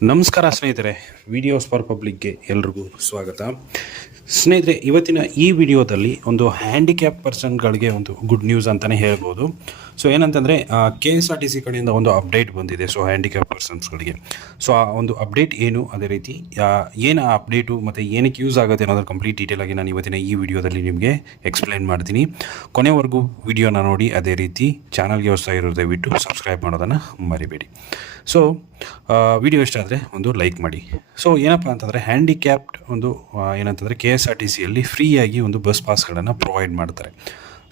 ನಮಸ್ಕಾರ ಸ್ನೇಹಿತರೆ videos for ಪಬ್ಲಿಕ್ಗೆ ಎಲ್ರಿಗೂ ಸ್ವಾಗತ. ಸ್ನೇಹಿತರೆ, ಇವತ್ತಿನ ಈ ವಿಡಿಯೋದಲ್ಲಿ ಒಂದು ಹ್ಯಾಂಡಿಕ್ಯಾಪ್ ಪರ್ಸನ್ಗಳಿಗೆ ಒಂದು ಗುಡ್ ನ್ಯೂಸ್ ಅಂತಲೇ ಹೇಳ್ಬೋದು. ಸೊ ಏನಂತಂದರೆ K S R T C ಕಡೆಯಿಂದ ಒಂದು ಅಪ್ಡೇಟ್ ಬಂದಿದೆ ಸೊ ಹ್ಯಾಂಡಿಕ್ಯಾಪ್ ಪರ್ಸನ್ಸ್ಗಳಿಗೆ ಸೊ ಆ ಒಂದು ಅಪ್ಡೇಟ್ ಏನು, ಅದೇ ರೀತಿ ಏನು ಆ ಅಪ್ಡೇಟು ಮತ್ತು ಏನಕ್ಕೆ ಯೂಸ್ ಆಗುತ್ತೆ ಅನ್ನೋದ್ರ ಕಂಪ್ಲೀಟ್ ಡೀಟೇಲ್ ಆಗಿ ನಾನು ಇವತ್ತಿನ ಈ ವಿಡಿಯೋದಲ್ಲಿ ನಿಮಗೆ ಎಕ್ಸ್ಪ್ಲೈನ್ ಮಾಡ್ತೀನಿ. ಕೊನೆವರೆಗೂ ವಿಡಿಯೋನ ನೋಡಿ, ಅದೇ ರೀತಿ ಚಾನಲ್ಗೆ ಹೊಸ ದಯವಿಟ್ಟು ಸಬ್ಸ್ಕ್ರೈಬ್ ಮಾಡೋದನ್ನು ಮರಿಬೇಡಿ. ಸೊ ವಿಡಿಯೋ ಇಷ್ಟ ಆದರೆ ಒಂದು ಲೈಕ್ ಮಾಡಿ. ಸೊ ಏನಪ್ಪ ಅಂತಂದರೆ ಹ್ಯಾಂಡಿಕ್ಯಾಪ್ಡ್ ಒಂದು ಏನಂತಂದರೆ ಕೆ ಎಸ್ ಆರ್ ಟಿ ಸಿಯಲ್ಲಿ ಫ್ರೀಯಾಗಿ ಒಂದು ಬಸ್ ಪಾಸ್ಗಳನ್ನು ಪ್ರೊವೈಡ್ ಮಾಡ್ತಾರೆ.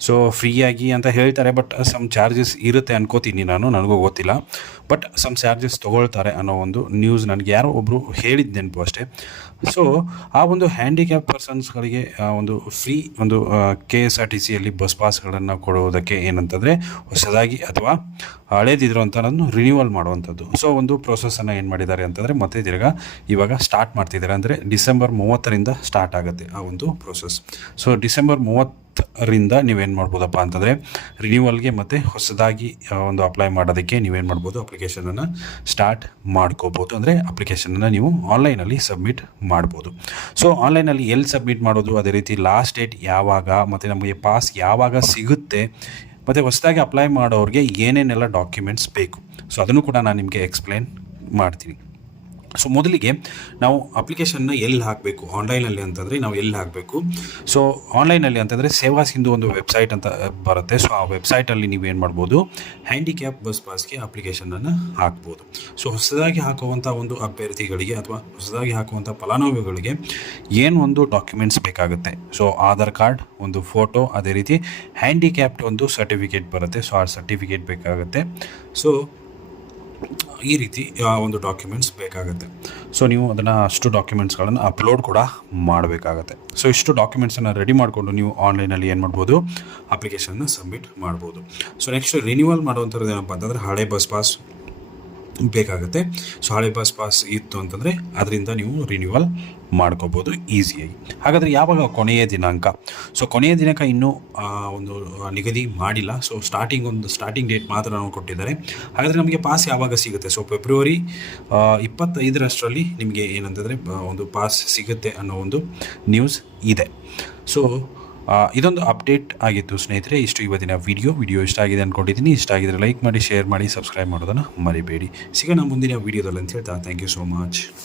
ಸೊ ಫ್ರೀಯಾಗಿ ಅಂತ ಹೇಳ್ತಾರೆ ಬಟ್ ಸಮ್ ಚಾರ್ಜಸ್ ಇರುತ್ತೆ ಅನ್ಕೋತೀನಿ ನಾನು, ನನಗೂ ಗೊತ್ತಿಲ್ಲ. ಬಟ್ ಸಮ್ ಚಾರ್ಜಸ್ ತೊಗೊಳ್ತಾರೆ ಅನ್ನೋ ಒಂದು ನ್ಯೂಸ್ ನನಗೆ ಯಾರೋ ಒಬ್ಬರು ಹೇಳಿದ ನೆನಪು ಅಷ್ಟೇ. ಸೊ ಆ ಒಂದು ಹ್ಯಾಂಡಿಕ್ಯಾಪ್ ಪರ್ಸನ್ಸ್ಗಳಿಗೆ ಒಂದು ಫ್ರೀ ಒಂದು ಕೆ ಎಸ್ ಆರ್ ಟಿ ಸಿಯಲ್ಲಿ ಬಸ್ ಪಾಸ್ಗಳನ್ನು ಕೊಡೋದಕ್ಕೆ ಏನಂತಂದರೆ, ಹೊಸದಾಗಿ ಅಥವಾ ಹಳೇದಿದ್ರು ಅಂತ ನಾನು ರಿನ್ಯೂವಲ್ ಮಾಡುವಂಥದ್ದು. ಸೊ ಒಂದು ಪ್ರೊಸೆಸನ್ನು ಏನು ಮಾಡಿದ್ದಾರೆ ಅಂತಂದರೆ, ಮತ್ತೆ ತಿರ್ಗಾ ಇವಾಗ ಸ್ಟಾರ್ಟ್ ಮಾಡ್ತಿದ್ದಾರೆ. ಅಂದರೆ ಡಿಸೆಂಬರ್ ಮೂವತ್ತರಿಂದ ಸ್ಟಾರ್ಟ್ ಆಗುತ್ತೆ ಆ ಒಂದು ಪ್ರೊಸೆಸ್ ಸೊ ಡಿಸೆಂಬರ್ ಮೂವತ್ತರಿಂದ ನೀವೇನು ಮಾಡ್ಬೋದಪ್ಪ ಅಂತಂದರೆ ರಿನ್ಯೂವಲ್ಗೆ ಮತ್ತು ಹೊಸದಾಗಿ ಒಂದು ಅಪ್ಲೈ ಮಾಡೋದಕ್ಕೆ ನೀವೇನು ಮಾಡ್ಬೋದು ಅಪ್ಲಿಕೇಶನನ್ನು ಸ್ಟಾರ್ಟ್ ಮಾಡ್ಕೋಬೋದು. ಅಂದರೆ ಅಪ್ಲಿಕೇಶನನ್ನು ನೀವು ಆನ್ಲೈನಲ್ಲಿ ಸಬ್ಮಿಟ್ ಮಾಡ್ಬೋದು. ಸೊ ಆನ್ಲೈನಲ್ಲಿ ಎಲ್ಲಿ ಸಬ್ಮಿಟ್ ಮಾಡೋದು? ಅದೇ ರೀತಿ ಲಾಸ್ಟ್ ಡೇಟ್ ಯಾವಾಗ? ಮತ್ತು ನಮಗೆ ಪಾಸ್ ಯಾವಾಗ ಸಿಗುತ್ತೆ? ಮತ್ತು ಹೊಸದಾಗಿ ಅಪ್ಲೈ ಮಾಡೋರಿಗೆ ಏನೇನೆಲ್ಲ ಡಾಕ್ಯುಮೆಂಟ್ಸ್ ಬೇಕು? ಸೊ ಅದನ್ನು ಕೂಡ ನಾನು ನಿಮಗೆ ಎಕ್ಸ್ಪ್ಲೇನ್ ಮಾಡ್ತೀನಿ. ಸೊ ಮೊದಲಿಗೆ ನಾವು ಅಪ್ಲಿಕೇಶನ್ನ ಎಲ್ಲಿ ಹಾಕಬೇಕು? ಆನ್ಲೈನಲ್ಲಿ ಅಂತಂದರೆ ನಾವು ಎಲ್ಲಿ ಹಾಕಬೇಕು? ಸೊ ಆನ್ಲೈನಲ್ಲಿ ಅಂತಂದರೆ ಸೇವಾ ಸಿಂಧು ಒಂದು ವೆಬ್ಸೈಟ್ ಅಂತ ಬರುತ್ತೆ. ಸೊ ಆ ವೆಬ್ಸೈಟಲ್ಲಿ ಏನು ಮಾಡ್ಬೋದು? ಹ್ಯಾಂಡಿಕ್ಯಾಪ್ ಬಸ್ ಪಾಸ್ಗೆ ಅಪ್ಲಿಕೇಶನನ್ನು ಹಾಕ್ಬೋದು. ಸೊ ಹೊಸದಾಗಿ ಹಾಕುವಂಥ ಒಂದು ಅಭ್ಯರ್ಥಿಗಳಿಗೆ ಅಥವಾ ಹೊಸದಾಗಿ ಹಾಕುವಂಥ ಫಲಾನುಭವಿಗಳಿಗೆ ಏನು ಒಂದು ಡಾಕ್ಯುಮೆಂಟ್ಸ್ ಬೇಕಾಗುತ್ತೆ? ಸೊ ಆಧಾರ್ ಕಾರ್ಡ್, ಒಂದು ಫೋಟೋ ಅದೇ ರೀತಿ ಹ್ಯಾಂಡಿಕ್ಯಾಪ್ಡ್ ಒಂದು ಸರ್ಟಿಫಿಕೇಟ್ ಬರುತ್ತೆ. ಸೊ ಆ ಸರ್ಟಿಫಿಕೇಟ್ ಬೇಕಾಗುತ್ತೆ. ಸೊ ಈ ರೀತಿ ಒಂದು ಡಾಕ್ಯುಮೆಂಟ್ಸ್ ಬೇಕಾಗುತ್ತೆ. ಸೊ ನೀವು ಅದನ್ನು ಅಷ್ಟು ಡಾಕ್ಯುಮೆಂಟ್ಸ್ಗಳನ್ನು ಅಪ್ಲೋಡ್ ಕೂಡ ಮಾಡಬೇಕಾಗತ್ತೆ. ಸೊ ಇಷ್ಟು ಡಾಕ್ಯುಮೆಂಟ್ಸನ್ನು ರೆಡಿ ಮಾಡಿಕೊಂಡು ನೀವು ಆನ್ಲೈನಲ್ಲಿ ಏನು ಮಾಡ್ಬೋದು? ಅಪ್ಲಿಕೇಶನ್ನ ಸಬ್ಮಿಟ್ ಮಾಡ್ಬೋದು. ಸೊ ನೆಕ್ಸ್ಟ್ ರಿನ್ಯೂವಲ್ ಮಾಡುವಂಥದ್ದು ಏನಪ್ಪ ಅಂತಂದರೆ ಹಳೆ ಬಸ್ ಪಾಸ್ ಬೇಕಾಗುತ್ತೆ. ಸೊ ಹಳೆ ಬಸ್ ಪಾಸ್ ಇತ್ತು ಅಂತಂದರೆ ಅದರಿಂದ ನೀವು ರಿನ್ಯೂವಲ್ ಮಾಡ್ಕೋಬೋದು ಈಸಿಯಾಗಿ ಹಾಗಾದರೆ ಯಾವಾಗ ಕೊನೆಯ ದಿನಾಂಕ? ಸೊ ಕೊನೆಯ ದಿನಾಂಕ ಇನ್ನೂ ಒಂದು ನಿಗದಿ ಮಾಡಿಲ್ಲ. ಸೊ ಸ್ಟಾರ್ಟಿಂಗ್ ಒಂದು ಸ್ಟಾರ್ಟಿಂಗ್ ಡೇಟ್ ಮಾತ್ರ ನಾವು ಕೊಟ್ಟಿದ್ದಾರೆ. ಹಾಗಾದರೆ ನಮಗೆ ಪಾಸ್ ಯಾವಾಗ ಸಿಗುತ್ತೆ? ಸೊ ಫೆಬ್ರವರಿ ಇಪ್ಪತ್ತೈದರಷ್ಟರಲ್ಲಿ ನಿಮಗೆ ಏನಂತಂದರೆ ಒಂದು ಪಾಸ್ ಸಿಗುತ್ತೆ ಅನ್ನೋ ಒಂದು ನ್ಯೂಸ್ ಇದೆ. ಸೊ ಇದೊಂದು ಅಪ್ಡೇಟ್ ಆಗಿತ್ತು ಸ್ನೇಹಿತರೆ. ಇಷ್ಟು ಇವತ್ತಿನ ವಿಡಿಯೋ ವಿಡಿಯೋ ಇಷ್ಟ ಆಗಿದೆ ಅಂದ್ಕೊಂಡಿದ್ದೀನಿ ಇಷ್ಟ ಆಗಿದ್ರೆ ಲೈಕ್ ಮಾಡಿ ಶೇರ್ ಮಾಡಿ ಸಬ್ಸ್ಕ್ರೈಬ್ ಮಾಡೋದನ್ನು ಮರಿಬೇಡಿ. ಸಿಗೋಣ ಮುಂದಿನ ವಿಡಿಯೋದಲ್ಲಿ ಅಂತ ಹೇಳ್ತಾ ಥ್ಯಾಂಕ್ ಯು ಸೋ ಮಚ್